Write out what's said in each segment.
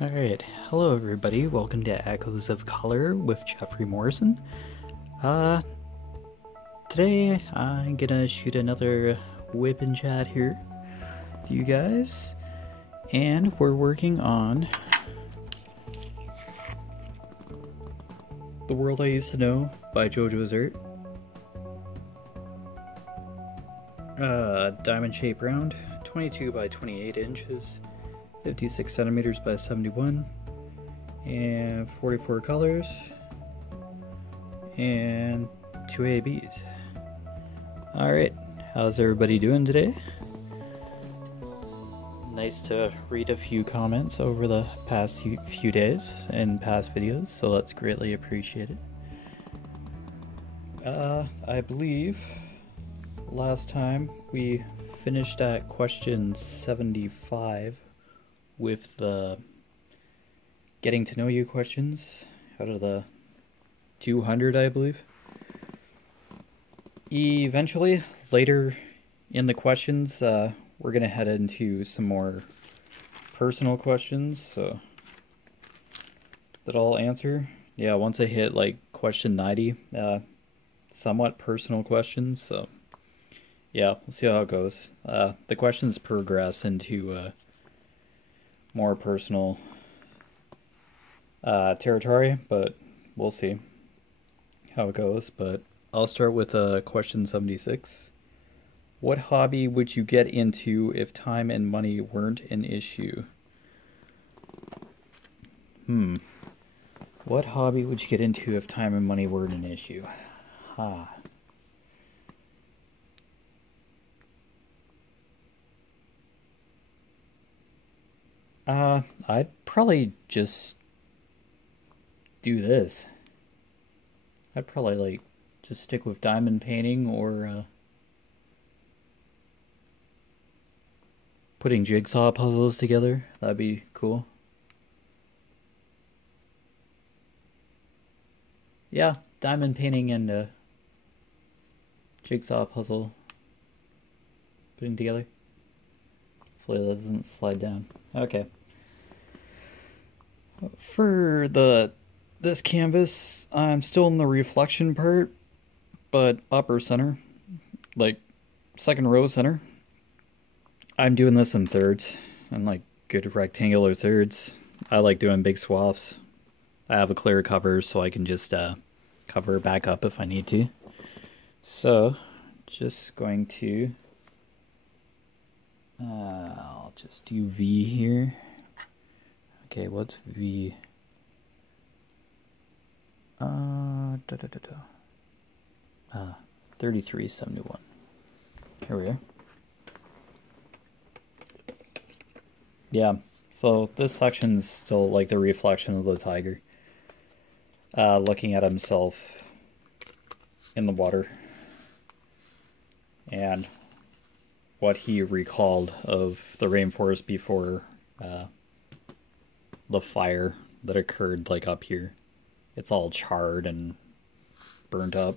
Alright, hello everybody, welcome to Echoes of Color with Jeffrey Morrison. Uh, Today I'm gonna shoot another WIP and chat here with you guys, and we're working on The World I Used to Know by Jojoes Art. Diamond shape round, 22 by 28 inches, 56 centimeters by 71, and 44 colors, and 2 ABs. Alright, how's everybody doing today? Nice to read a few comments over the past few days and past videos, so that's greatly appreciated. I believe last time we finished at question 75 with the getting to know you questions out of the 200, I believe. Eventually, later in the questions, we're gonna head into some more personal questions, so that I'll answer. Yeah, once I hit like question 90, somewhat personal questions, so yeah, we'll see how it goes. The questions progress into more personal territory, but we'll see how it goes. But I'll start with question 76. What hobby would you get into if time and money weren't an issue? What hobby would you get into if time and money weren't an issue? I'd probably just do this. I'd probably like just stick with diamond painting or putting jigsaw puzzles together. That'd be cool. Yeah, diamond painting and jigsaw puzzle putting together. Hopefully that doesn't slide down. Okay. For this canvas, I'm still in the reflection part, but upper center, like second row center. I'm doing this in thirds, and like good rectangular thirds. I like doing big swaths. I have a clear cover, so I can just cover back up if I need to. So, just going to, I'll just do V here. Okay, what's V? 3371. Here we are. Yeah, so this section's still like the reflection of the tiger. Looking at himself in the water. And what he recalled of the rainforest before the fire that occurred like up here. It's all charred and burnt up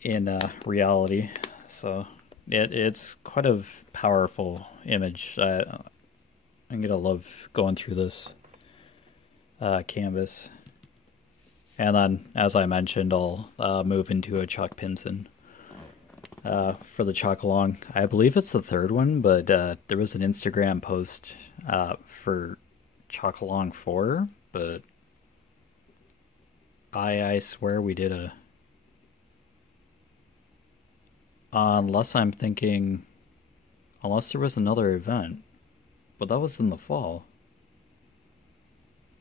in reality. So it's quite a powerful image. I'm gonna love going through this canvas. And then, as I mentioned, I'll move into a Chuck Pinson for the Chuck Along. I believe it's the third one, but there was an Instagram post for Chuck Along 4, but I swear we did a... unless I'm thinking... unless there was another event, but that was in the fall.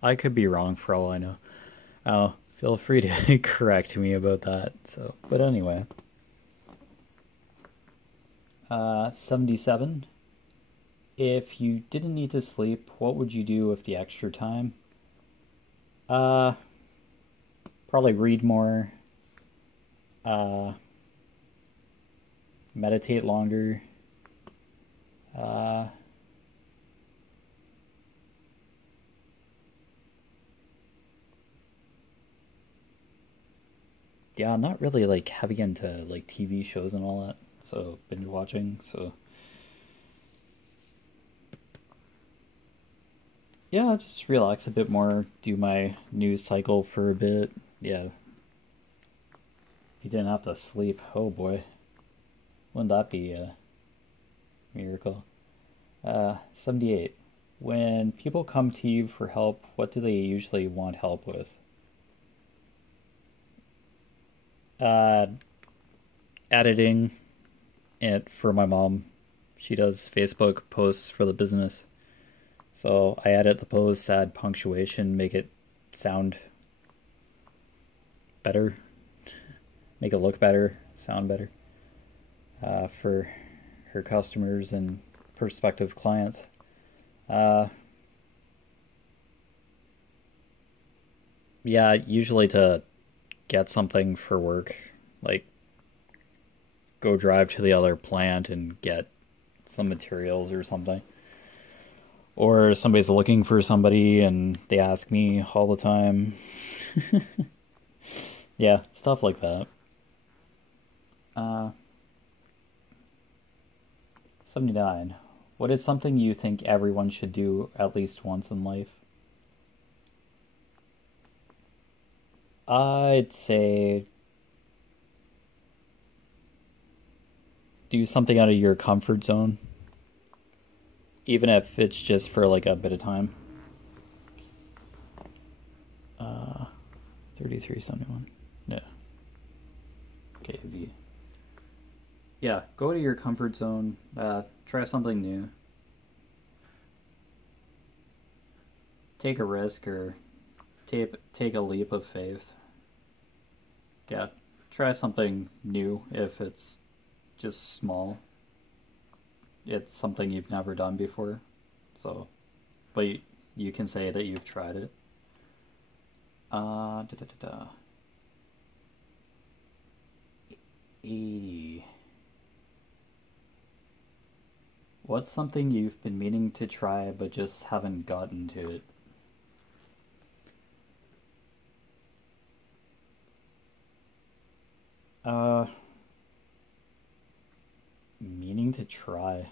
I could be wrong for all I know. Oh, feel free to correct me about that. So, but anyway. 77. If you didn't need to sleep, what would you do with the extra time? Probably read more. Meditate longer. Yeah, I'm not really like heavy into like TV shows and all that, so binge watching. So Yeah, just relax a bit more, do my news cycle for a bit. Yeah, you didn't have to sleep. Oh boy, wouldn't that be a miracle? 78. When people come to you for help, what do they usually want help with? Uh, Editing it for my mom. She does Facebook posts for the business. So I edit the posts, add punctuation, make it sound better, make it look better, sound better for her customers and prospective clients. Uh, yeah, usually to get something for work, like go drive to the other plant and get some materials or something. Or somebody's looking for somebody and they ask me all the time. Yeah, stuff like that. Uh, 79. What is something you think everyone should do at least once in life? I'd say do something out of your comfort zone, even if it's just for like a bit of time. Uh, 3371. Yeah. Okay, V. Yeah, go to your comfort zone. Try something new. Take a risk or take a leap of faith. Yeah, try something new if it's just small. It's something you've never done before. So, but you can say that you've tried it. Da, da, da, da. 80. What's something you've been meaning to try but just haven't gotten to it? Uh, Meaning to try.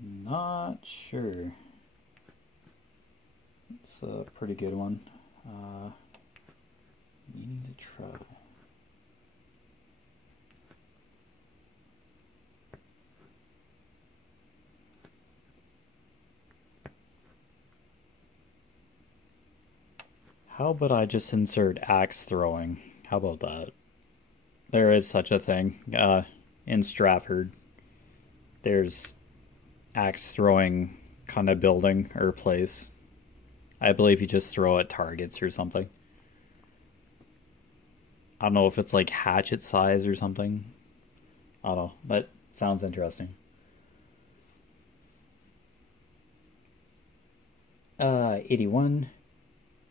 Not sure. It's a pretty good one. Uh, Meaning to try. How about I just insert axe throwing? How about that? There is such a thing. In Stratford, there's axe throwing kind of building or place. I believe you just throw at targets or something. I don't know if it's like hatchet size or something. I don't know. That sounds interesting. 81.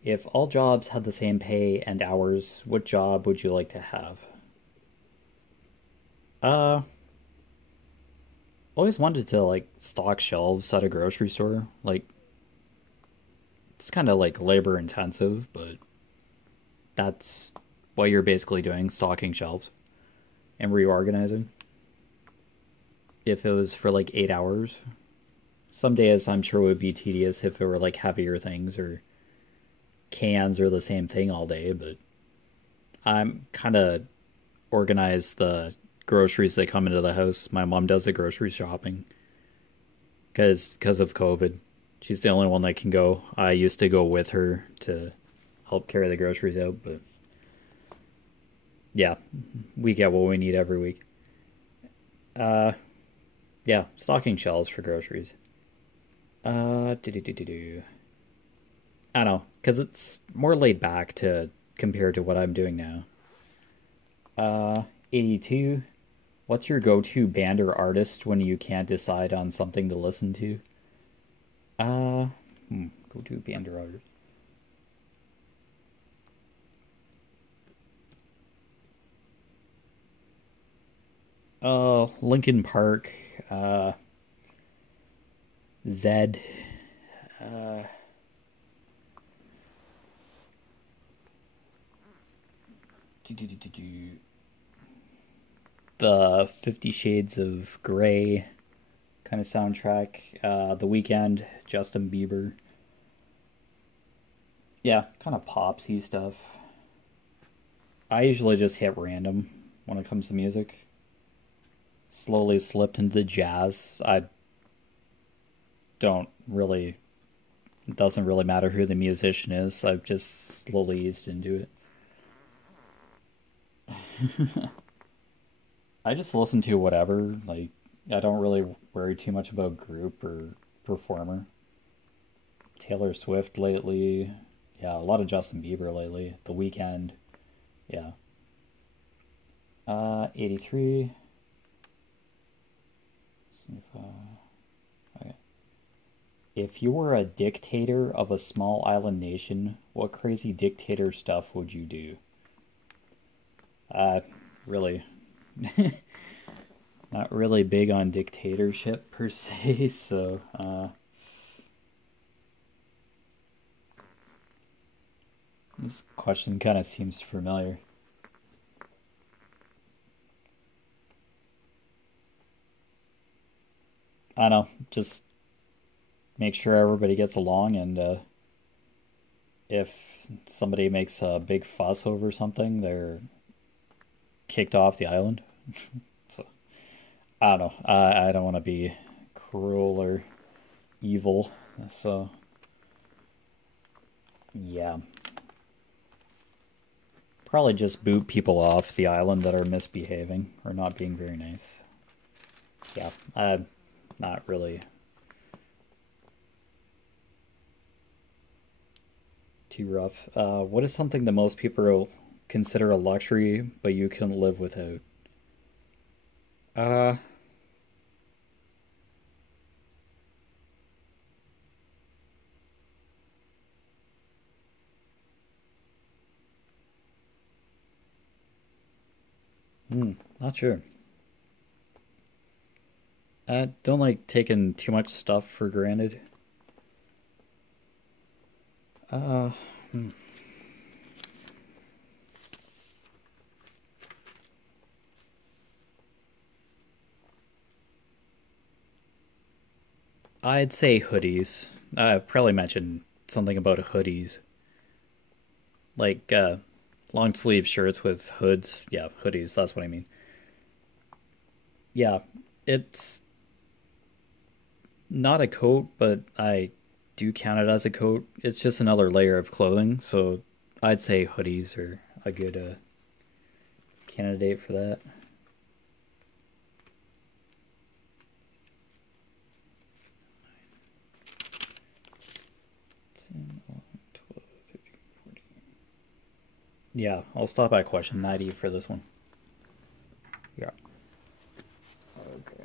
If all jobs had the same pay and hours, what job would you like to have? Uh, Always wanted to like stock shelves at a grocery store. Like it's kind of like labor intensive, but that's what you're basically doing, stocking shelves and reorganizing. If it was for like 8 hours, some days I'm sure it would be tedious if it were like heavier things or cans are the same thing all day, but I'm kind of organize the groceries that come into the house. My mom does the grocery shopping because of COVID. She's the only one that can go. I used to go with her to help carry the groceries out, but yeah, we get what we need every week. Uh, yeah, stocking shelves for groceries. Do. I don't know, because it's more laid back to compared to what I'm doing now. 82. What's your go-to band or artist when you can't decide on something to listen to? Uh, Go-to band or artist. Lincoln Park. Uh, Zed. Uh, do, do, do, do, do. the 50 Shades of Grey kind of soundtrack. The Weekend, Justin Bieber. Yeah, kind of popsy stuff. I usually just hit random when it comes to music. Slowly slipped into jazz. I don't really, it doesn't really matter who the musician is. I've just slowly eased into it. I just listen to whatever. Like, I don't really worry too much about group or performer. Taylor Swift lately. Yeah, a lot of Justin Bieber lately. The Weekend. Yeah. 83. Okay. If you were a dictator of a small island nation, what crazy dictator stuff would you do? Really, not really big on dictatorship per se, so this question kind of seems familiar. I don't know, just make sure everybody gets along, and if somebody makes a big fuss over something, they're kicked off the island. So I don't know. I don't want to be cruel or evil, so yeah. Probably just boot people off the island that are misbehaving or not being very nice. Yeah, not really too rough. What is something that most people consider a luxury, but you couldn't live without? Uh, not sure. I don't like taking too much stuff for granted. Uh, I'd say hoodies. I've probably mentioned something about hoodies, like long sleeve shirts with hoods. Yeah, hoodies. That's what I mean. Yeah, it's not a coat, but I do count it as a coat. It's just another layer of clothing, so I'd say hoodies are a good candidate for that. 10, 11, 12, 13, 14. Yeah, I'll stop at question 90 for this one. Yeah. Okay.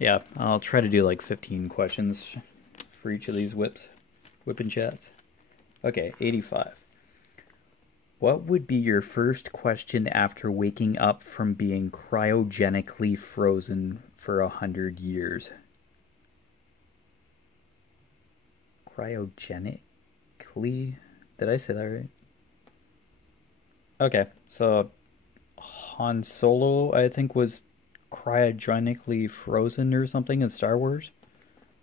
Yeah, I'll try to do like 15 questions for each of these whip and chats. Okay, 85. What would be your first question after waking up from being cryogenically frozen for 100 years? Cryogenically? Did I say that right? Okay, so Han Solo, I think, was cryogenically frozen or something in Star Wars.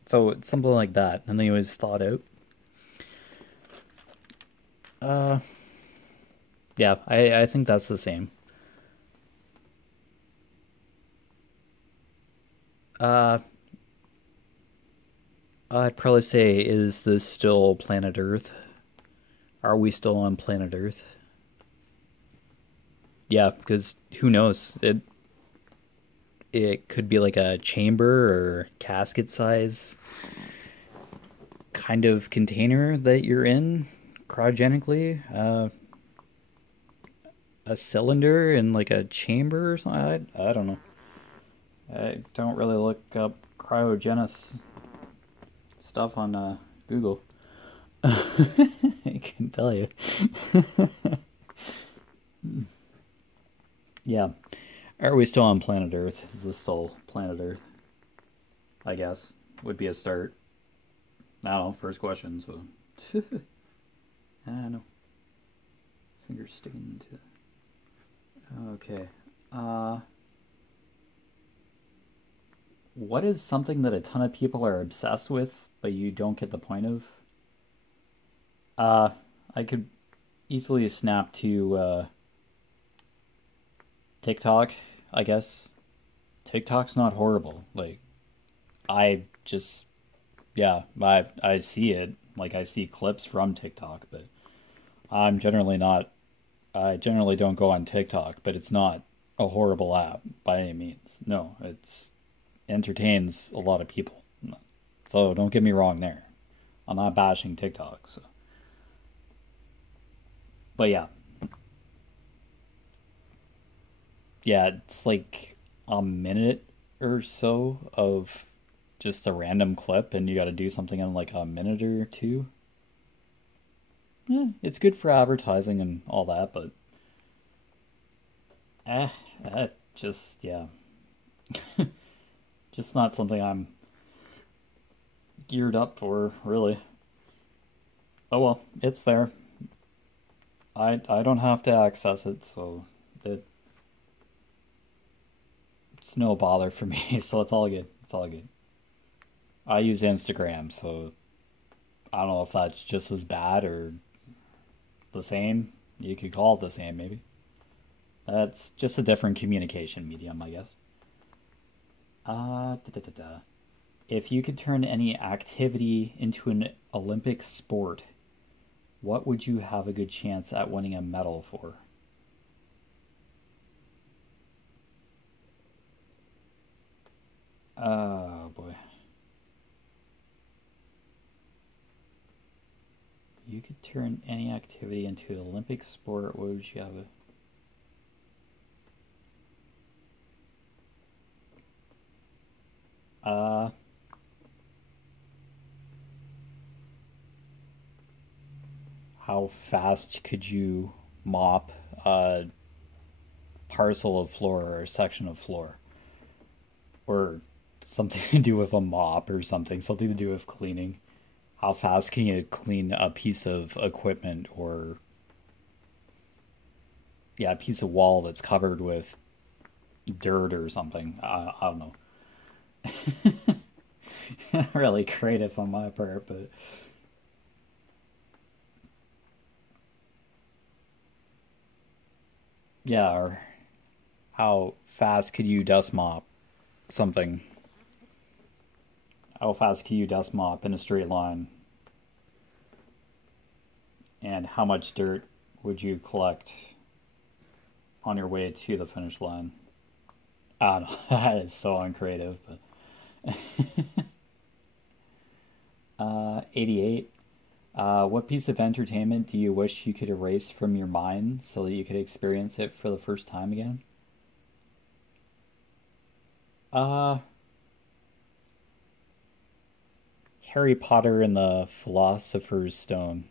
So it's something like that, and then he was thawed out. Uh, yeah, I think that's the same. Uh, I'd probably say, is this still planet Earth? Are we still on planet Earth? Yeah, because who knows? It could be like a chamber or casket size kind of container that you're in cryogenically. A cylinder in like a chamber or something. I don't know. I don't really look up cryogenis stuff on Google. I can tell you. Yeah. Are we still on planet Earth? Is this still planet Earth? I guess would be a start. I don't know. First question. So Ah, no. Fingers sticking into. Okay. Uh, what is something that a ton of people are obsessed with, but you don't get the point of? Uh, I could easily snap to TikTok, I guess. TikTok's not horrible. Like, I just, yeah, I see it. Like, I see clips from TikTok, but I'm generally not, I generally don't go on TikTok, but it's not a horrible app by any means. No, it's entertains a lot of people. So don't get me wrong there. I'm not bashing TikTok. So. But yeah, yeah, it's like a minute or so of just a random clip, and you got to do something in like a minute or two. Yeah, it's good for advertising and all that, but eh, just yeah, just not something I'm geared up for, really. Oh well, it's there. I don't have to access it, so it, it's no bother for me. So it's all good. It's all good. I use Instagram, so I don't know if that's just as bad or the same. You could call it the same, maybe. That's just a different communication medium, I guess. Da, da, da, da. If you could turn any activity into an Olympic sport, what would you have a good chance at winning a medal for? Oh boy. You could turn any activity into an Olympic sport, what would you have a how fast could you mop a parcel of floor or a section of floor? Or something to do with a mop or something to do with cleaning. How fast can you clean a piece of equipment or yeah, a piece of wall that's covered with dirt or something? I don't know. Really creative on my part, but yeah, or how fast could you dust mop something? How fast can you dust mop in a straight line? And how much dirt would you collect on your way to the finish line? I don't know. That is so uncreative, but 88. What piece of entertainment do you wish you could erase from your mind so that you could experience it for the first time again? Uh, Harry Potter and the Philosopher's Stone.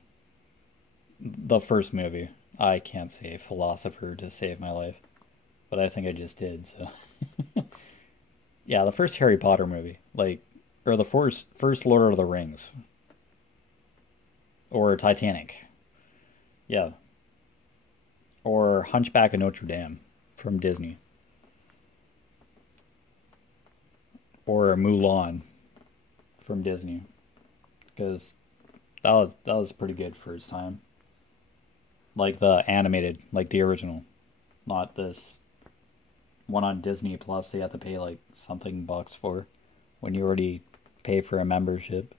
The first movie. I can't say philosopher to save my life, but I think I just did, so. Yeah, the first Harry Potter movie. Like, or the first Lord of the Rings. Or Titanic. Yeah. Or Hunchback of Notre Dame from Disney. Or Mulan from Disney. Because that was pretty good for its time. Like the animated, like the original, not this one on Disney Plus. They have to pay like something bucks for when you already pay for a membership.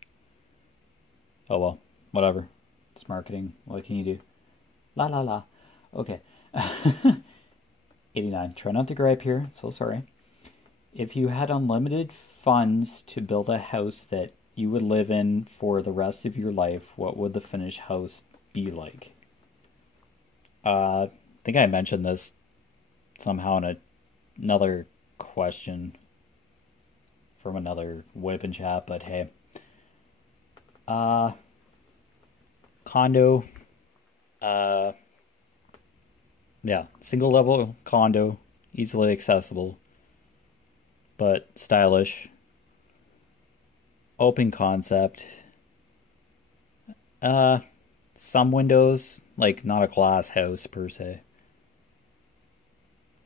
Oh well, whatever. It's marketing. What can you do? La la la. Okay. 89. Try not to gripe here. So sorry. If you had unlimited funds to build a house that you would live in for the rest of your life, what would the finished house be like? I think I mentioned this somehow in another question from another WIP and chat, but hey. Uh, Condo. Uh, yeah, single level condo, easily accessible, but stylish. Open concept. Uh, some windows, like not a glass house per se.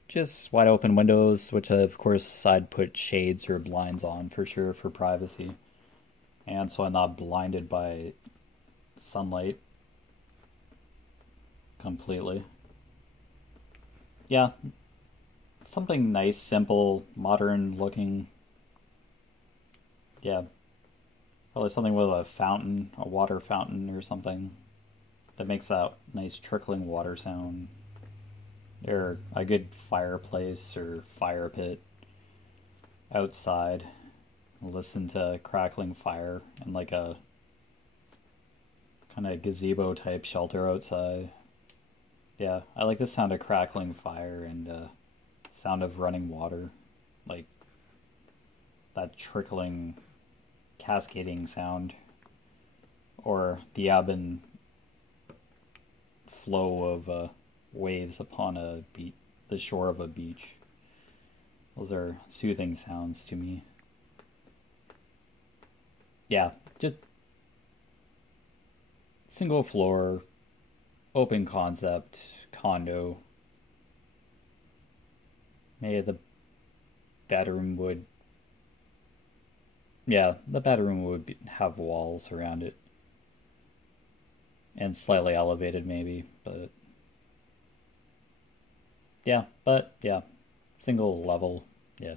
Just wide open windows, which of course I'd put shades or blinds on for sure for privacy. And so I'm not blinded by sunlight completely. Yeah, something nice, simple, modern looking. Yeah, probably something with a fountain, a water fountain or something that makes that nice trickling water sound. Or a good fireplace or fire pit outside. Listen to crackling fire and like a kind of gazebo type shelter outside. Yeah, I like the sound of crackling fire and sound of running water, like that trickling, cascading sound, or the ebb and flow of waves upon the shore of a beach. Those are soothing sounds to me. Yeah, just single floor, open concept, condo. Maybe the bedroom would, yeah, the bedroom would have walls around it and slightly elevated maybe, but yeah, single level, yeah.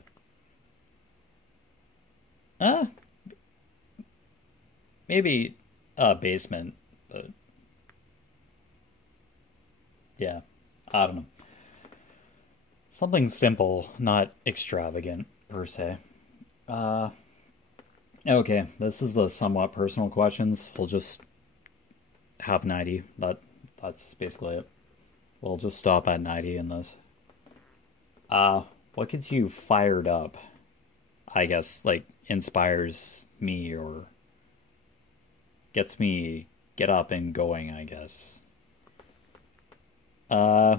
Uh, maybe a basement, but yeah, I don't know. Something simple, not extravagant per se. Uh, okay, this is the somewhat personal questions. We'll just have 90. That's basically it. We'll just stop at 90 in this. Uh, what gets you fired up? I guess like inspires me or gets me get up and going, I guess. Uh,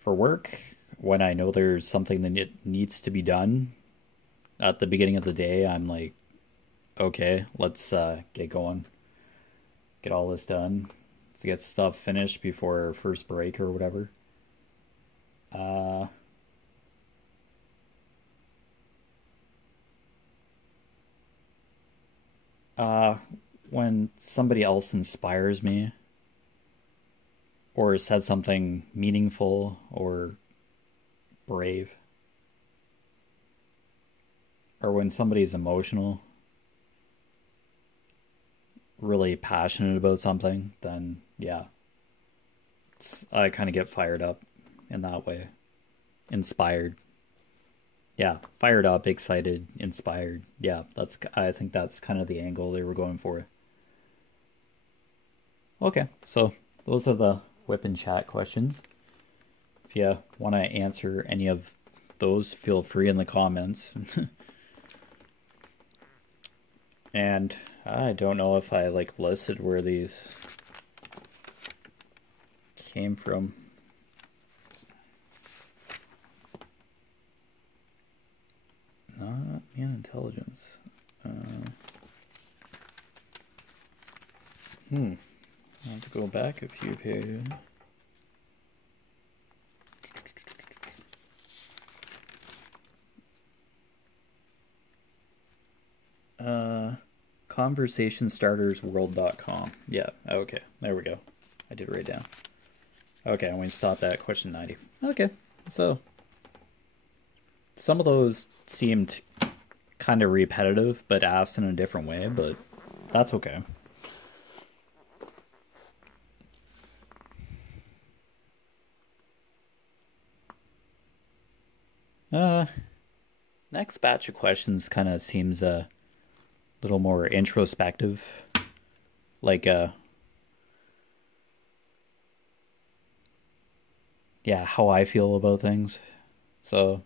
for work, when I know there's something that needs to be done at the beginning of the day, I'm like, okay, let's get going, get all this done, let's get stuff finished before our first break or whatever. Uh, uh, when somebody else inspires me or says something meaningful or brave, or when somebody's emotional, really passionate about something, then yeah, I kind of get fired up in that way. Inspired. Yeah, fired up, excited, inspired. Yeah, I think that's kind of the angle they were going for. Okay, so those are the whip and chat questions. If you want to answer any of those, feel free in the comments. And I don't know if I like listed where these came from. Not man intelligence. I have to go back a few pages. Conversationstartersworld.com. Yeah, okay. There we go. I did write down. Okay, I'm going to stop at question 90. Okay, so some of those seemed kind of repetitive, but asked in a different way, but that's okay. Uh, Next batch of questions kind of seems a little more introspective, like yeah, how I feel about things. So,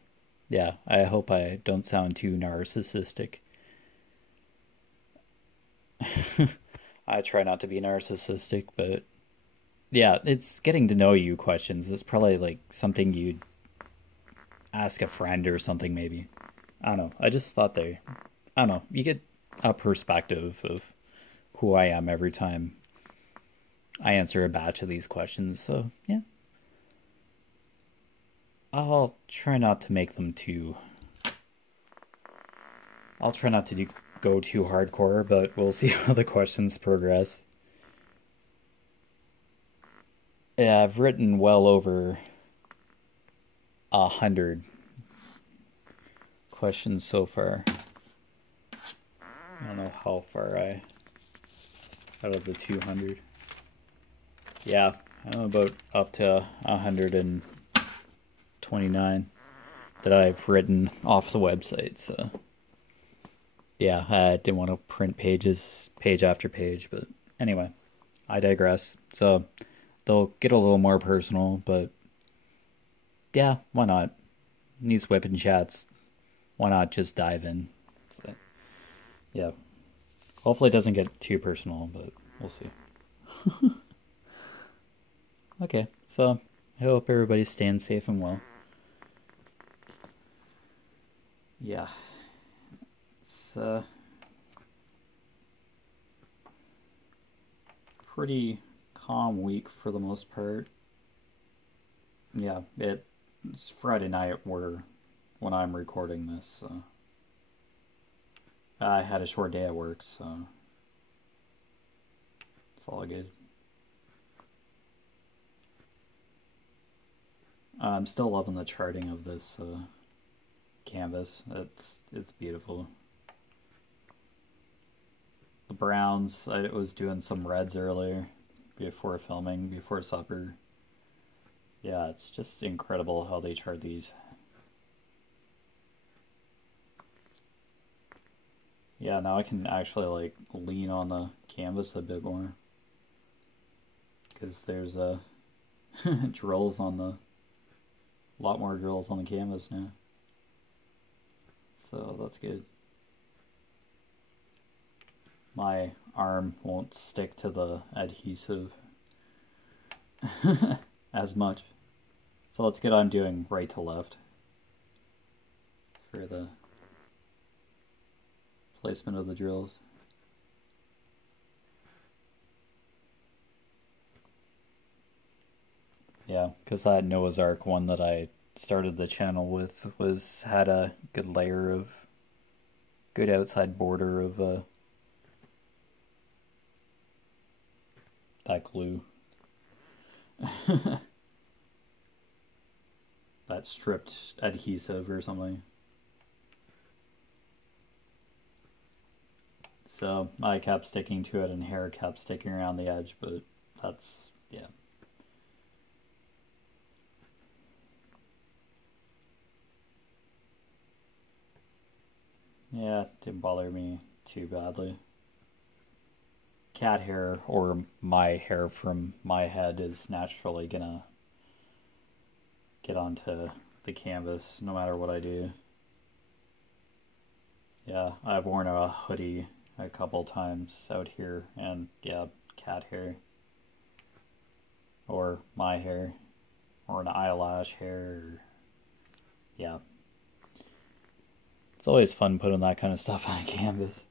yeah, I hope I don't sound too narcissistic. I try not to be narcissistic, but yeah, it's getting to know you questions. It's probably like something you'd ask a friend or something, maybe. I don't know. I just thought I don't know. You get a perspective of who I am every time I answer a batch of these questions. So, yeah. I'll try not to make them too. I'll try not to go too hardcore, but we'll see how the questions progress. Yeah, I've written well over 100 questions so far. I don't know how far out of the 200. Yeah, I'm about up to 129 that I've written off the website. So yeah, I didn't want to print page after page, but anyway, I digress. So they'll get a little more personal, but yeah, why not? These whip and chats, why not just dive in? So, yeah, hopefully it doesn't get too personal, but we'll see. Okay, so I hope everybody's staying safe and well. Yeah, it's a pretty calm week for the most part. Yeah, it's Friday night when I'm recording this. So I had a short day at work, so it's all good. I'm still loving the charting of this canvas. It's beautiful. The browns, I was doing some reds earlier before filming, before supper. Yeah, it's just incredible how they chart these. Yeah, now I can actually like lean on the canvas a bit more because there's drills on the lot more drills on the canvas now. So that's good. My arm won't stick to the adhesive as much. So let's get on doing right to left for the placement of the drills. Yeah, because that Noah's Ark one that I started the channel with had a good layer of good outside border of that glue. That stripped adhesive or something. So I kept sticking to it and hair kept sticking around the edge, but that's, yeah. Yeah, it didn't bother me too badly. Cat hair or my hair from my head is naturally gonna get onto the canvas no matter what I do. Yeah, I've worn a hoodie a couple times out here, and yeah, cat hair or my hair or an eyelash hair. Yeah, it's always fun putting that kind of stuff on canvas.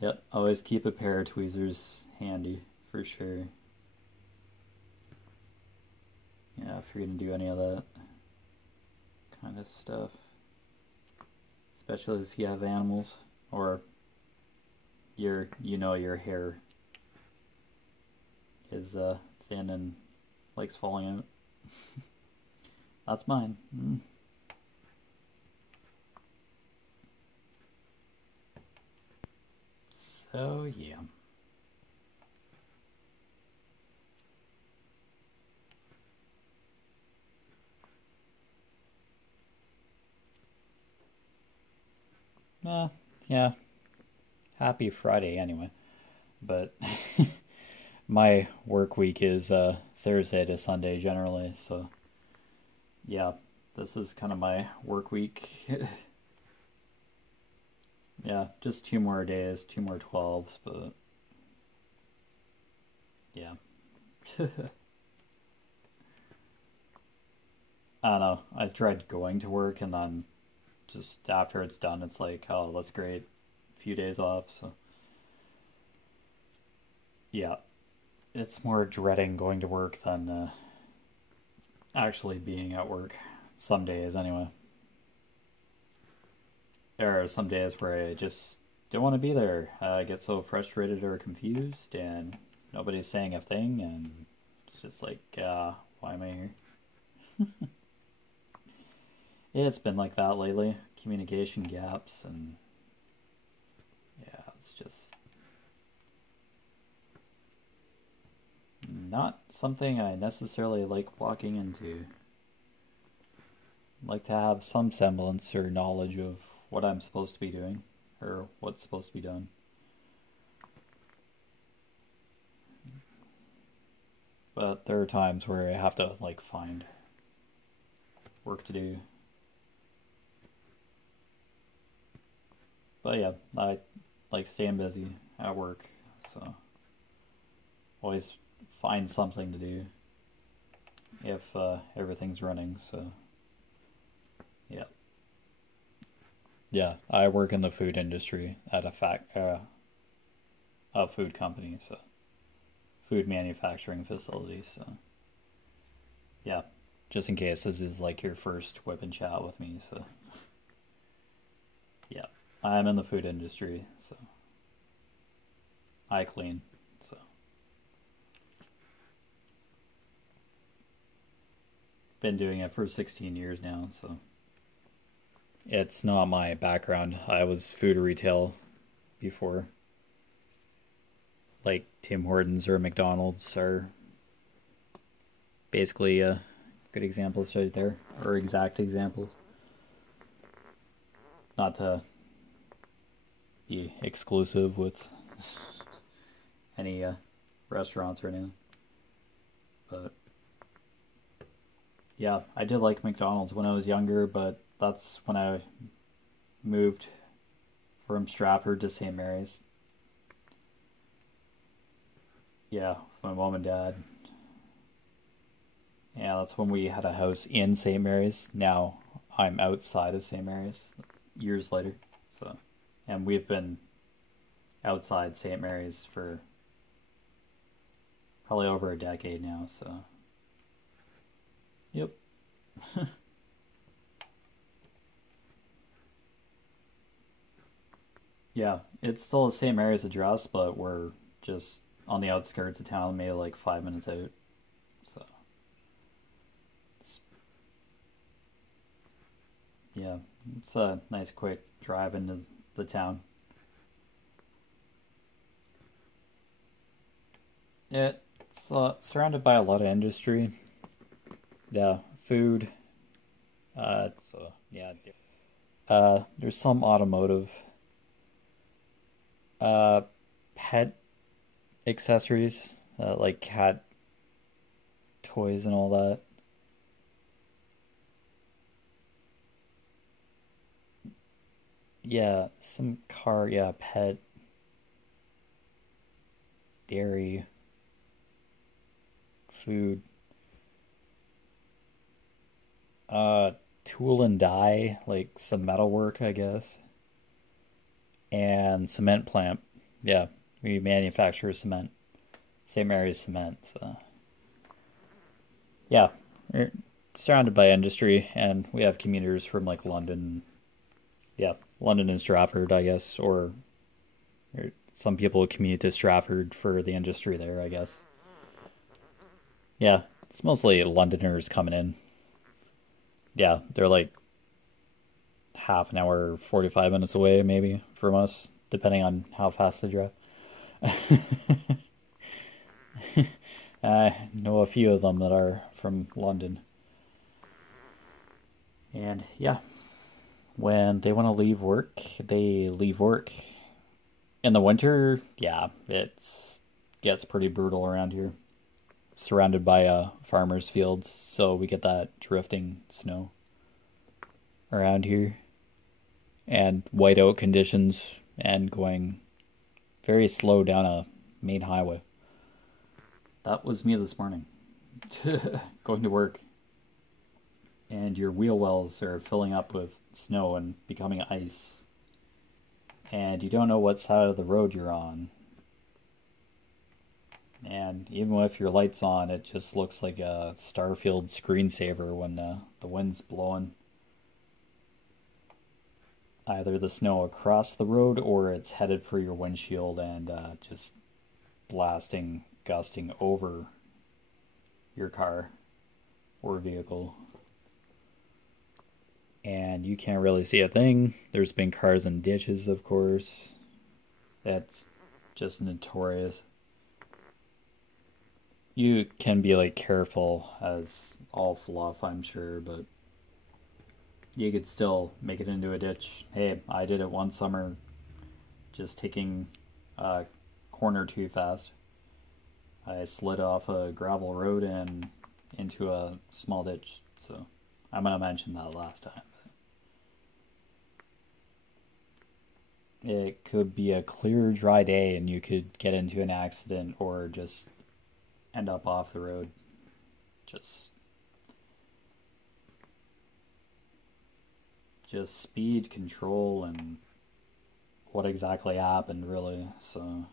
Yep, always keep a pair of tweezers handy for sure. Yeah, if you're gonna do any of that kind of stuff, especially if you have animals or your hair is thin and likes falling out. That's mine. So yeah. Yeah. Happy Friday anyway. But my work week is Thursday to Sunday generally, so yeah, this is kind of my work week. Yeah, just 2 more days, 2 more 12s, but yeah. I don't know. I tried going to work and then just after it's done, it's like, oh, that's great. few days off, so yeah, it's more dreading going to work than actually being at work. Some days, anyway. There are some days where I just don't want to be there. I get so frustrated or confused, and nobody's saying a thing, and it's just like, why am I here? Yeah, it's been like that lately. Communication gaps, and yeah, it's just not something I necessarily like walking into. I'd like to have some semblance or knowledge of what I'm supposed to be doing, or what's supposed to be done. But there are times where I have to like find work to do. But yeah, I like staying busy at work, so always find something to do if everything's running. So yeah, yeah. I work in the food industry at a food company, so food manufacturing facility. So yeah, just in case this is like your first whip and chat with me. So yeah, I'm in the food industry, so I clean. So been doing it for 16 years now. So it's not my background. I was food retail before. Like Tim Hortons or McDonald's are basically good examples right there, or exact examples. Not to be exclusive with any restaurants or anything, but yeah, I did like McDonald's when I was younger, but that's when I moved from Stratford to St. Mary's. Yeah, with my mom and dad. Yeah, that's when we had a house in St. Mary's. Now I'm outside of St. Mary's years later. So, and we've been outside St. Mary's for probably over a decade now. So, yep. Yeah, it's still the St. Mary's address, but we're just on the outskirts of town, maybe like 5 minutes out. So, it's, yeah, it's a nice quick drive into the town. It's surrounded by a lot of industry. Yeah, food. So yeah, there's some automotive, uh, pet accessories, like cat toys and all that. Yeah, some car, yeah, pet, dairy, food, uh, tool and die, like some metal work, I guess, and cement plant. Yeah, we manufacture cement, St. Mary's cement. So yeah, we're surrounded by industry, and we have commuters from like London. Yeah, London and Stratford, I guess, or some people commute to Stratford for the industry there, I guess. Yeah, it's mostly Londoners coming in. Yeah, they're like half an hour, 45 minutes away, maybe, from us, depending on how fast they drive. I know a few of them that are from London. And yeah, when they want to leave work, they leave work. In the winter, yeah, it gets pretty brutal around here. Surrounded by farmers' fields, so we get that drifting snow around here and whiteout conditions and going very slow down a main highway. That was me this morning, going to work, and your wheel wells are filling up with snow and becoming ice. and you don't know what side of the road you're on. And even if your light's on, it just looks like a Starfield screensaver when the wind's blowing either the snow across the road or it's headed for your windshield and just blasting, gusting over your car or vehicle. And you can't really see a thing. There's been cars in ditches, of course. That's just notorious. You can be like careful as all fluff, I'm sure, but you could still make it into a ditch. Hey, I did it one summer, just taking a corner too fast. I slid off a gravel road and into a small ditch. So I'm gonna mention that last time. It could be a clear, dry day, and you could get into an accident or just end up off the road. Just speed control and what exactly happened, really. So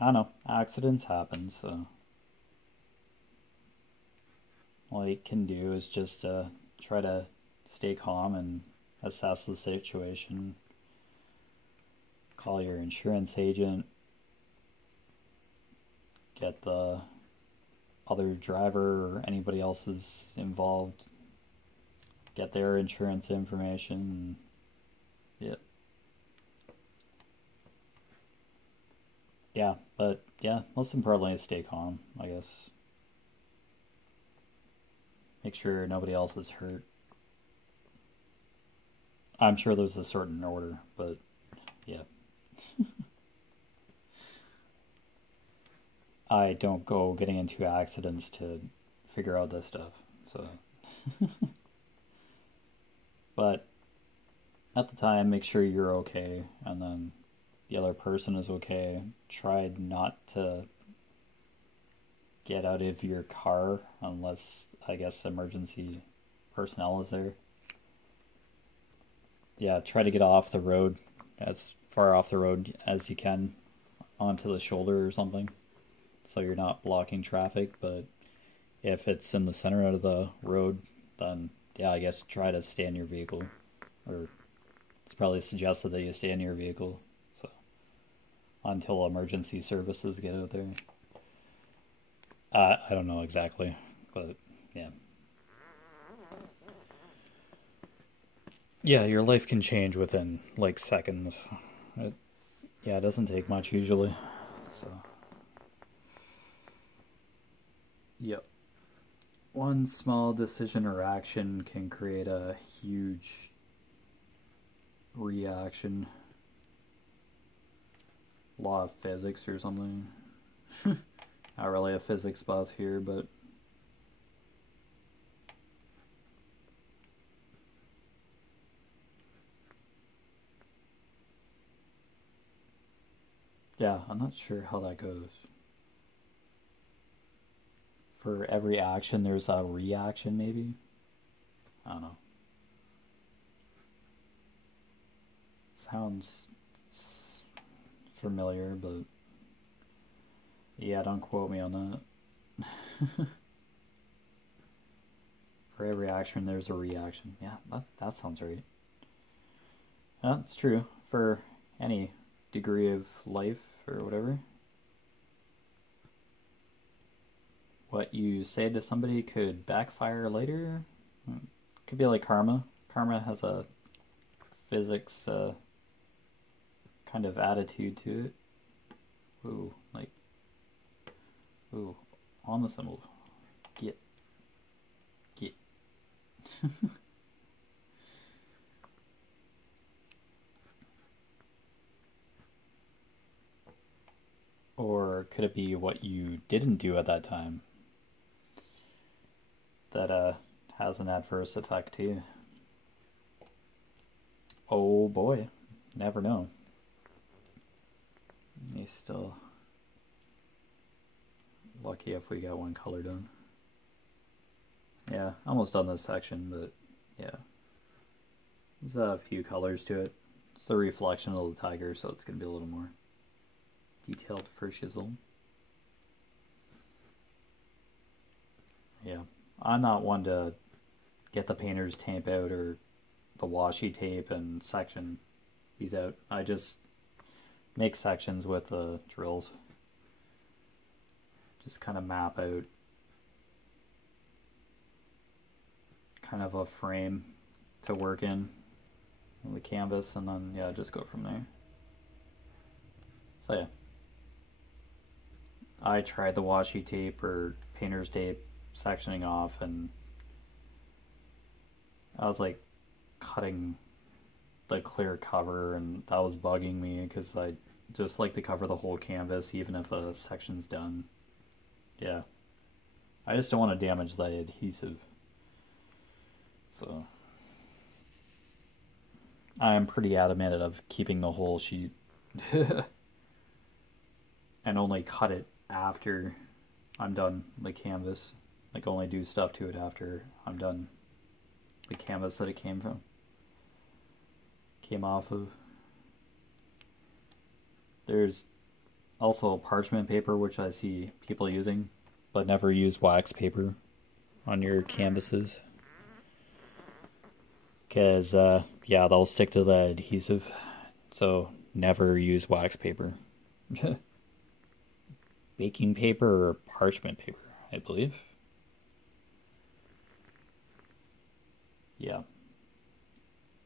I don't know. Accidents happen, so all you can do is just try to stay calm and assess the situation. Call your insurance agent. Get the other driver or anybody else is involved. Get their insurance information. Yeah. Yeah, but yeah, most importantly is stay calm, I guess. Make sure nobody else is hurt. I'm sure there's a certain order, but yeah. I don't go getting into accidents to figure out this stuff. So, but at the time, make sure you're okay, and then the other person is okay. Try not to get out of your car unless, I guess, emergency personnel is there. Yeah, try to get off the road, as far off the road as you can, onto the shoulder or something, so you're not blocking traffic. But if it's in the center of the road, then yeah, I guess try to stay in your vehicle, or it's probably suggested that you stay in your vehicle, so until emergency services get out there. I don't know exactly, but yeah. Yeah, your life can change within like seconds. It, yeah, it doesn't take much usually. So, yep. One small decision or action can create a huge reaction. Law of physics or something. Not really a physics buff here, but yeah, I'm not sure how that goes. For every action, there's a reaction, maybe? I don't know. Sounds familiar, but yeah, don't quote me on that. For every action, there's a reaction. Yeah, that sounds right. Yeah, that's true. For any degree of life or whatever, what you say to somebody could backfire later. Could be like karma. Karma has a physics kind of attitude to it. Ooh, like, ooh, on the symbol. Get, get. Or could it be what you didn't do at that time that has an adverse effect too? Oh boy, never know. You still lucky if we got one color done. Yeah, almost done this section, but yeah. There's a few colors to it. It's the reflection of the tiger, so it's going to be a little more detailed for shizzle. Yeah, I'm not one to get the painter's tape out or the washi tape and section these out. I just make sections with the drills. Just kind of map out kind of a frame to work in the canvas, and then yeah, just go from there. So yeah, I tried the washi tape or painter's tape sectioning off, and I was like cutting the clear cover, and that was bugging me because I just like to cover the whole canvas even if a section's done. Yeah, I just don't want to damage the adhesive, so I am pretty adamant of keeping the whole sheet and only cut it after I'm done the canvas. Like only do stuff to it after I'm done the canvas that it came off of. There's also parchment paper, which I see people using, but never use wax paper on your canvases. Because, yeah, they'll stick to the adhesive, so never use wax paper. Baking paper or parchment paper, I believe. Yeah.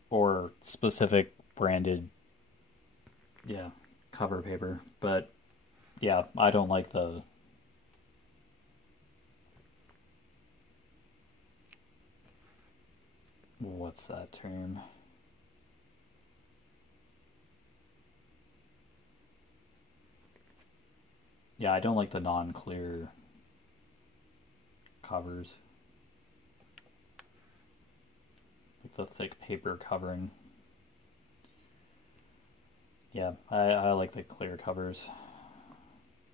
Or specific branded, yeah, cover paper. But, yeah, I don't like the... What's that term? Yeah, I don't like the non-clear covers. Like the thick paper covering. Yeah, I like the clear covers.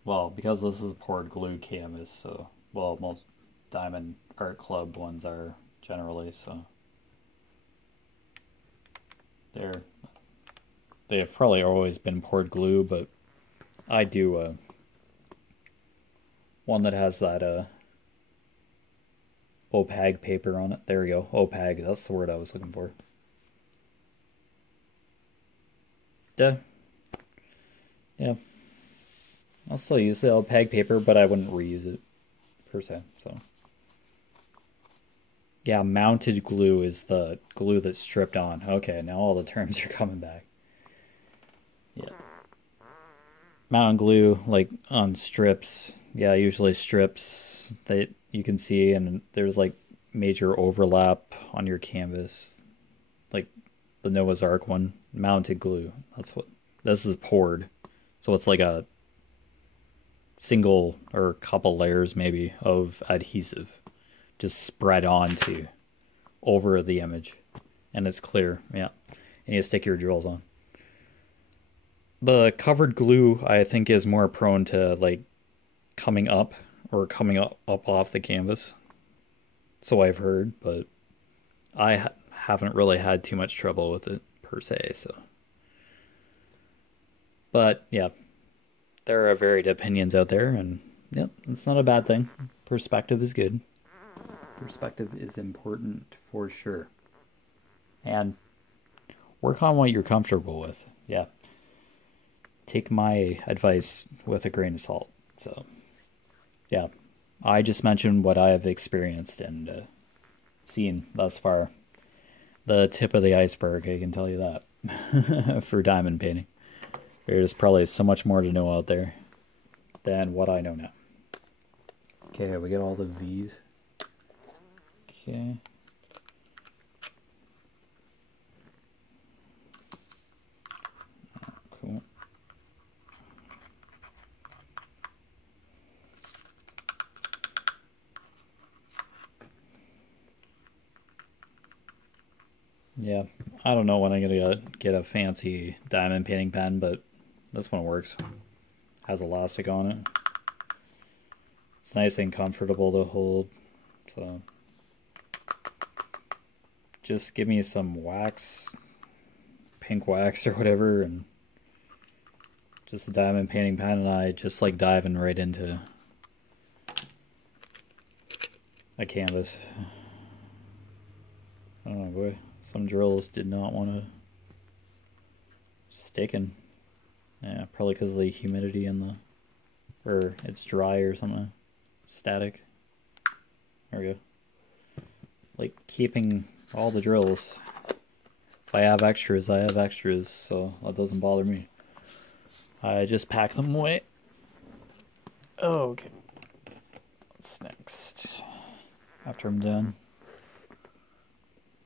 Well, because this is poured glue canvas, so, well, most Diamond Art Club ones are generally, so they're, they have probably always been poured glue, but I do one that has that opaque paper on it. There we go, opaque, that's the word I was looking for. Duh. Yeah. I'll still use the opaque paper, but I wouldn't reuse it, per se, so. Yeah, mounted glue is the glue that's stripped on. Okay, now all the terms are coming back. Yeah. Mounted glue, like on strips. Yeah, usually strips that you can see, and there's like major overlap on your canvas. Like the Noah's Ark one. Mounted glue. That's what this is poured. So it's like a single or a couple layers maybe of adhesive just spread onto over the image, and it's clear. Yeah, and you stick your drills on. The covered glue, I think, is more prone to like coming up or coming up off the canvas. So I've heard, but I haven't really had too much trouble with it per se. So, but yeah, there are varied opinions out there, and yep, it's not a bad thing. Perspective is good. Perspective is important for sure. And work on what you're comfortable with. Yeah. Take my advice with a grain of salt. So, yeah. I just mentioned what I have experienced and seen thus far. The tip of the iceberg, I can tell you that, for diamond painting. There's probably so much more to know out there than what I know now. Okay, we get all the V's. Okay. Cool. Yeah, I don't know when I'm gonna get a fancy diamond painting pen, but this one works. Has elastic on it. It's nice and comfortable to hold, so just give me some wax, pink wax or whatever, and just a diamond painting pen, and I just like diving right into a canvas. Oh boy, some drills did not want to stick in. Yeah, probably because of the humidity in the, or it's dry or something, static. There we go. Like keeping all the drills. If I have extras, I have extras, so that doesn't bother me. I just pack them away. Oh, okay. What's next? After I'm done.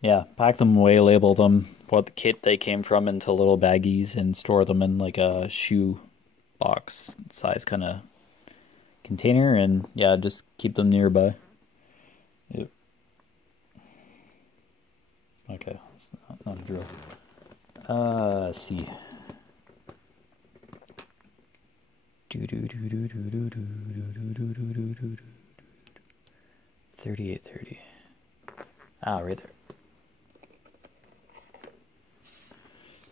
Yeah, pack them away, label them, what the kit they came from into little baggies, and store them in like a shoe box size kind of container, and yeah, just keep them nearby. Yep. Okay, it's not a drill. Let's see. 3830. Ah, right there.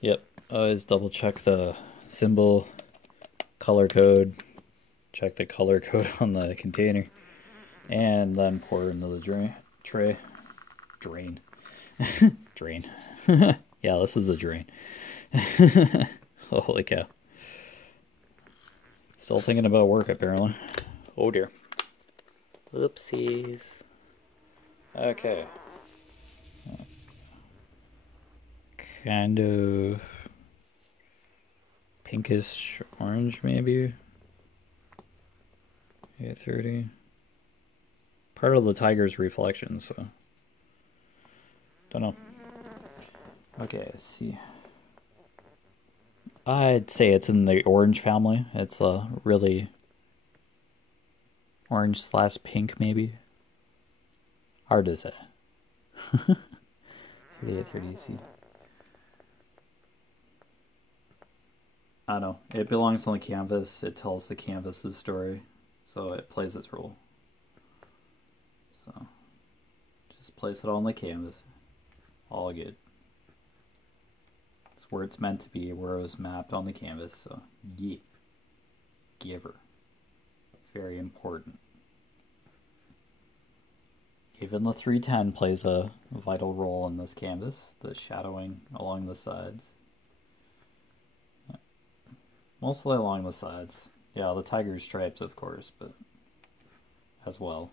Yep, always double check the symbol, color code, check the color code on the container, and then pour into the drain. Drain. Yeah, this is a drain. Holy cow. Still thinking about work, apparently. Oh dear. Oopsies. Okay. Kind of pinkish orange, maybe. 830. Part of the tiger's reflection, so don't know. Okay, let's see. I'd say it's in the orange family. It's a really orange / pink, maybe. Hard to say. 3830, see. I don't know. It belongs on the canvas. It tells the canvas's story, so it plays its role. So just place it on the canvas. All good. It's where it's meant to be, where it was mapped on the canvas. So yeah, giver. Very important. Even the 310 plays a vital role in this canvas, the shadowing along the sides. Mostly along the sides. Yeah, the tiger stripes, of course, but as well.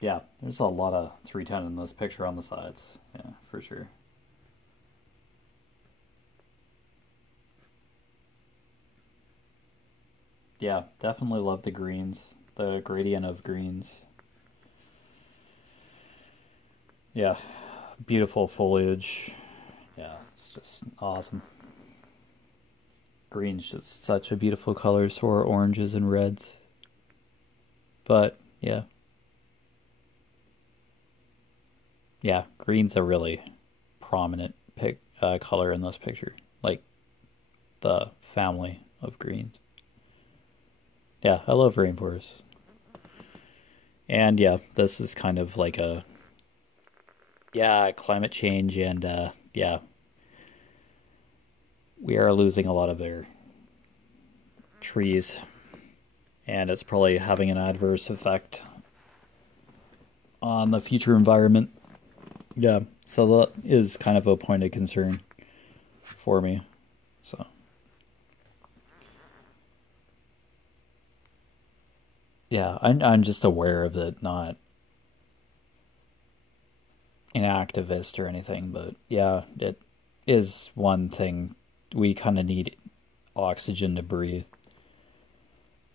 Yeah, there's a lot of 310 in this picture on the sides. Yeah, for sure. Yeah, definitely love the greens. The gradient of greens. Yeah, beautiful foliage. Yeah, it's just awesome. Green's just such a beautiful color, so are oranges and reds. But, yeah. Yeah, green's a really prominent color in this picture. Like, the family of greens. Yeah, I love rainforests. And yeah, this is kind of like a, yeah, climate change, and yeah, we are losing a lot of their trees, and it's probably having an adverse effect on the future environment. Yeah, so that is kind of a point of concern for me. So yeah, I'm just aware of it, not an activist or anything, but yeah, it is one thing. We kind of need oxygen to breathe,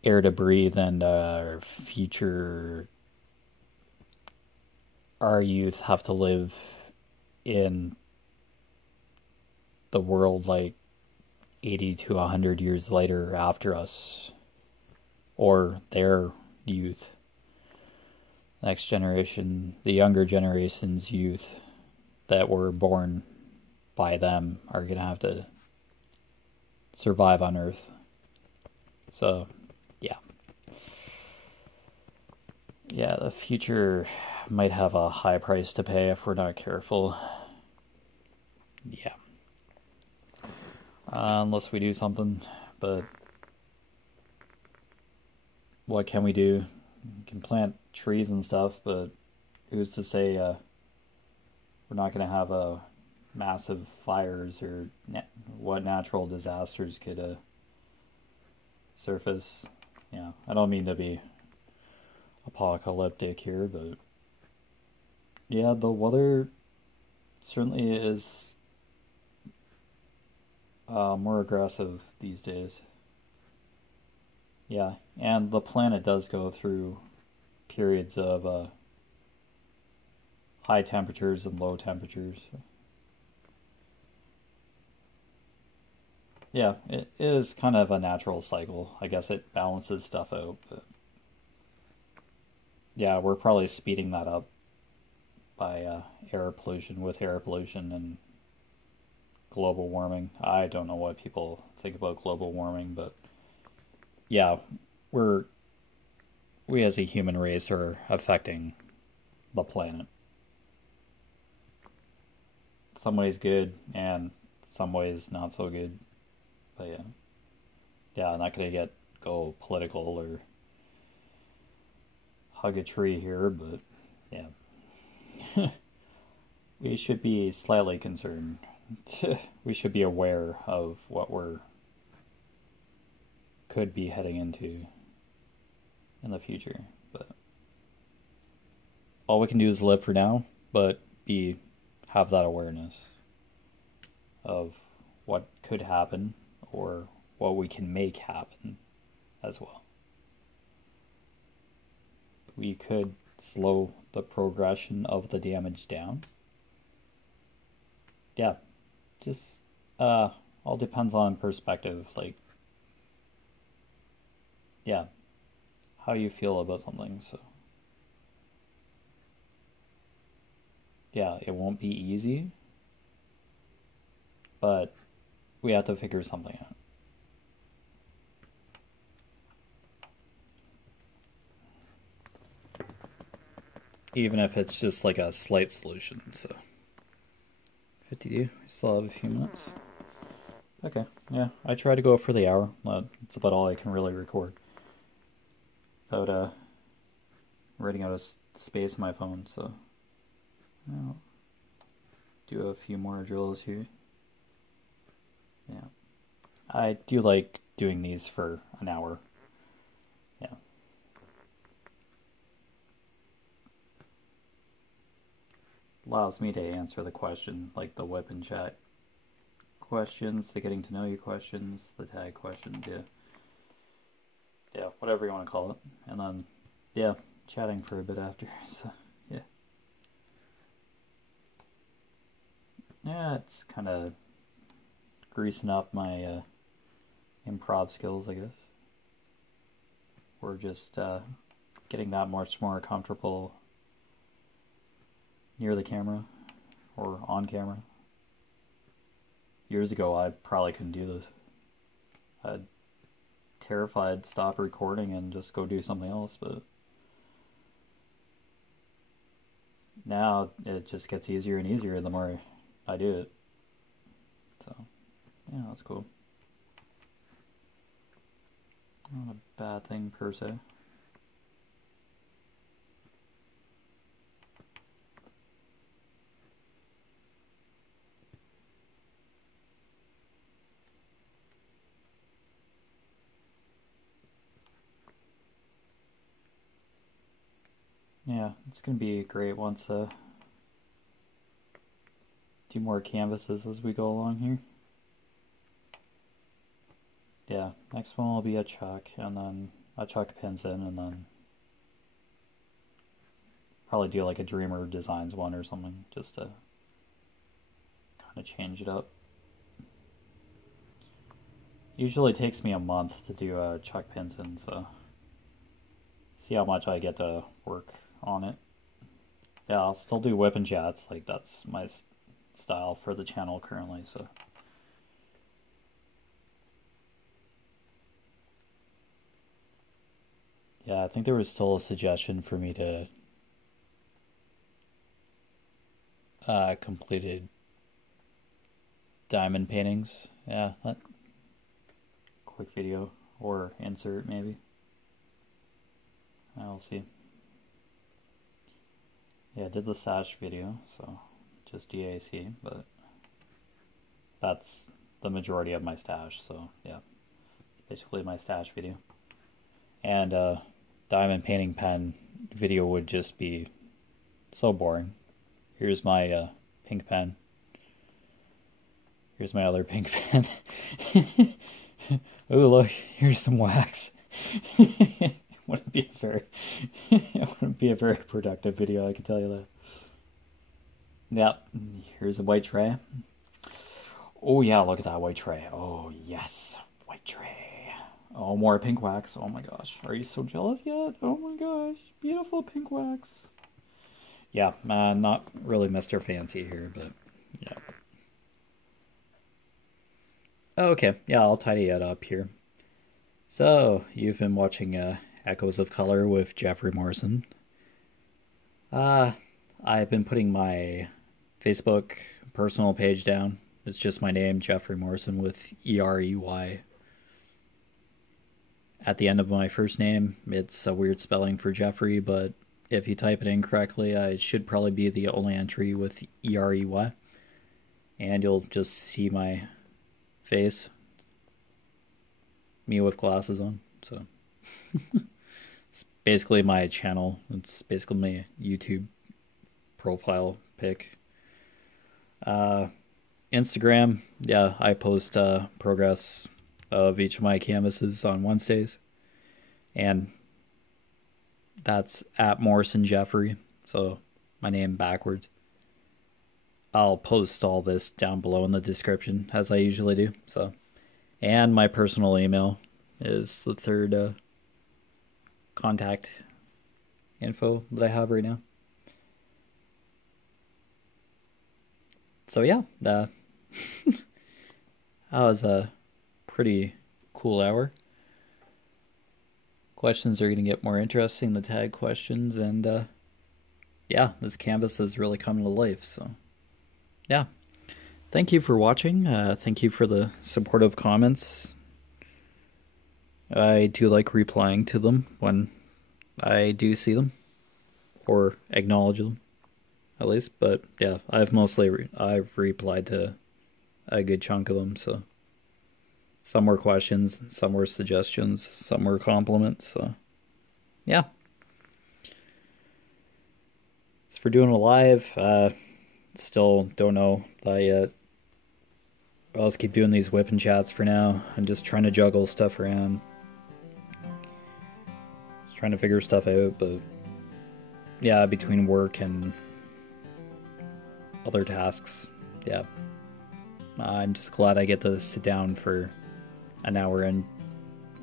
air to breathe, and our youth have to live in the world like 80 to 100 years later after us, or their youth, next generation, the younger generation's youth that were born by them are going to have to survive on Earth. So, yeah. Yeah, the future might have a high price to pay if we're not careful. Yeah. Unless we do something. But what can we do? We can plant trees and stuff, but who's to say we're not going to have massive fires or what natural disasters could surface? Yeah, I don't mean to be apocalyptic here, but yeah, the weather certainly is more aggressive these days. Yeah, and the planet does go through periods of high temperatures and low temperatures. Yeah, it is kind of a natural cycle. I guess it balances stuff out, but yeah, we're probably speeding that up by air pollution with air pollution and global warming. I don't know what people think about global warming, but yeah, we're we as a human race are affecting the planet. Some ways good and some ways not so good. But yeah, I'm not gonna go political or hug a tree here, but yeah, we should be slightly concerned. We should be aware of what we're could be heading into in the future. But all we can do is live for now, but be have that awareness of what could happen or what we can make happen as well. We could slow the progression of the damage down. Yeah, just all depends on perspective. Like, yeah, how you feel about something. So, yeah, it won't be easy, but we have to figure something out. Even if it's just like a slight solution. So, 52. We still have a few minutes. Okay, yeah, I try to go for the hour. That's about all I can really record without running out of space on my phone. So, I'll do a few more drills here. Yeah, I do like doing these for an hour. Yeah. Allows me to answer the question, like the WIP and chat questions, the getting to know you questions, the tag questions, yeah. Yeah, whatever you want to call it. And then, yeah, chatting for a bit after. So, yeah. Yeah, it's kind of greasing up my improv skills, I guess. We're just getting that much more comfortable near the camera or on camera. Years ago, I probably couldn't do this. I'd terrified stop recording and just go do something else, but now it just gets easier and easier the more I do it. So, yeah, that's cool. Not a bad thing per se. Yeah, it's gonna be great once do more canvases as we go along here. Yeah, next one will be a chuck, and then a chuck pins in, and then probably do like a Dreamer Designs one or something, just to kind of change it up. Usually takes me a month to do a chuck pins in, so see how much I get to work on it. Yeah, I'll still do whip and chats, like that's my style for the channel currently, so. Yeah, I think there was still a suggestion for me to completed diamond paintings. Yeah, that quick video or insert maybe. I'll see. Yeah, I did the stash video, so just DAC, but that's the majority of my stash, so yeah, it's basically my stash video. And diamond painting pen video would just be so boring. Here's my pink pen. Here's my other pink pen. Oh, look, here's some wax. It wouldn't be a very, it wouldn't be a very productive video, I can tell you that. Yep, here's a white tray. Oh yeah, look at that white tray. Oh yes, white tray. Oh, more pink wax. Oh my gosh, are you so jealous yet? Oh my gosh, beautiful pink wax. Yeah, not really Mr. Fancy here, but yeah. Okay, yeah, I'll tidy it up here. So, you've been watching Echoes of Color with Jeffrey Morrison. Uh, I've been putting my Facebook personal page down. It's just my name, Jeffrey Morrison, with Erey at the end of my first name. It's a weird spelling for Jeffrey, but if you type it in correctly, I should probably be the only entry with Erey. And you'll just see my face. Me with glasses on. So it's basically my channel. It's basically my YouTube profile pic. Instagram, yeah, I post progress of each of my canvases on Wednesdays. And that's at Morrison Jeffery. So my name backwards. I'll post all this down below in the description as I usually do. So, and my personal email is the third contact info that I have right now. So yeah, that was a pretty cool hour. Questions are going to get more interesting, the tag questions, and yeah, this canvas is really coming to life. So yeah, thank you for watching. Thank you for the supportive comments. I do like replying to them when I do see them, or acknowledge them, at least. But yeah, I've replied to a good chunk of them. So some were questions, some were suggestions, some were compliments. So yeah, as for doing a live, still don't know that yet. I'll just keep doing these whipping chats for now. I'm just trying to juggle stuff around. Just trying to figure stuff out, but yeah, between work and other tasks, yeah. I'm just glad I get to sit down for an hour and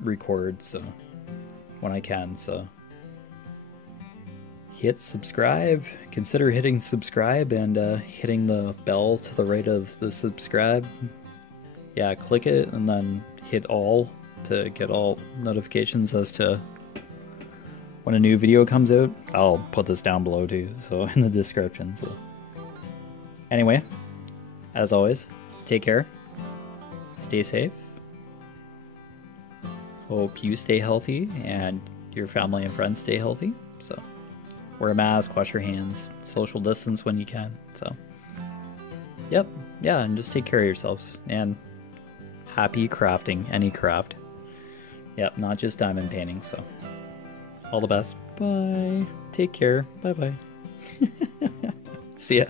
record, so when I can, so hit subscribe. Consider hitting subscribe and hitting the bell to the right of the subscribe. Yeah, click it and then hit all to get all notifications as to when a new video comes out. I'll put this down below too, so in the description. So anyway, as always, take care, stay safe, hope you stay healthy and your family and friends stay healthy. So wear a mask, wash your hands, social distance when you can. So yep, yeah, and just take care of yourselves, and happy crafting, any craft. Yep, not just diamond painting. So all the best. Bye. Take care. Bye bye. See ya.